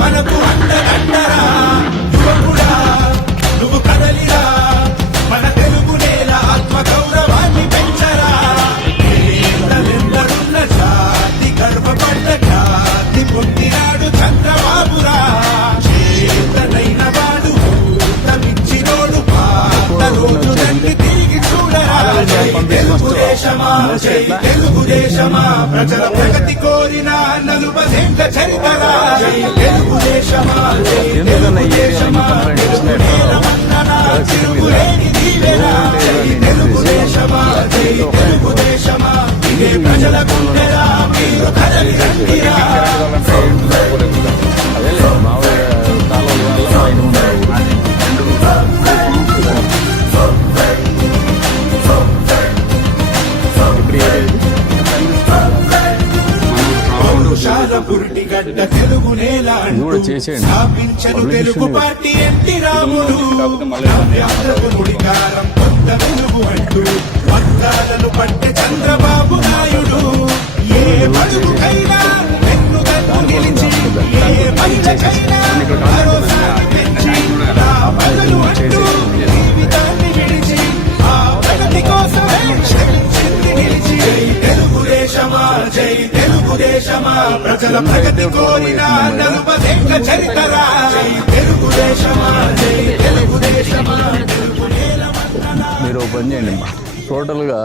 మనకు అండదండరా యువకుడా నువ్వు కదలిరా మన తెలుగు నేల ఆత్మ గౌరవాన్ని పెంచరా ఎందరున్న జాతి గర్వపడ్డ జాతి పొందినాడు చంద్రబాబురా చేతనైన వాడు మించినోడు పాత రోజు రండి తిరిగి చూడరా తెలుగుదేశమా జై తెలుగుదేశమా ప్రజల ప్రగతి కోరిన 40 చరితరా తెలుగుదేశమా జై తెలుగుదేశమా చిరుకులేని దీవెనా తెలుగుదేశమా జై తెలుగుదేశమా ఇదే ప్రజల గుండెరా మీరు కదలి రండిరా పురిటిగడ్డ తెలుగు నేల స్థాపించను తెలుగు పార్టీ ఎన్టీ రాముడు ముడికారం కొత్త వెలుగు అంటూ వర్గాలను పట్టే చంద్రబాబు నాయుడు ఏ పడుగుకైనా వెన్నుదన్ను నిలిచి ఏ మహిళకైనా భరోసాని పెంచి నా పగలు అంటూ జీవితాన్ని విడిచి ఆ ప్రగతి కోసమే శ్రమించింది నిలిచి జై తెలుగుదేశమా జై తెలుగుదేశమా ప్రజల ప్రగతి కోరిన 40 చరితరా జై తెలుగుదేశమా జై తెలుగుదేశమా తెలుగు నేల మీరు పని చేయండి టోటల్గా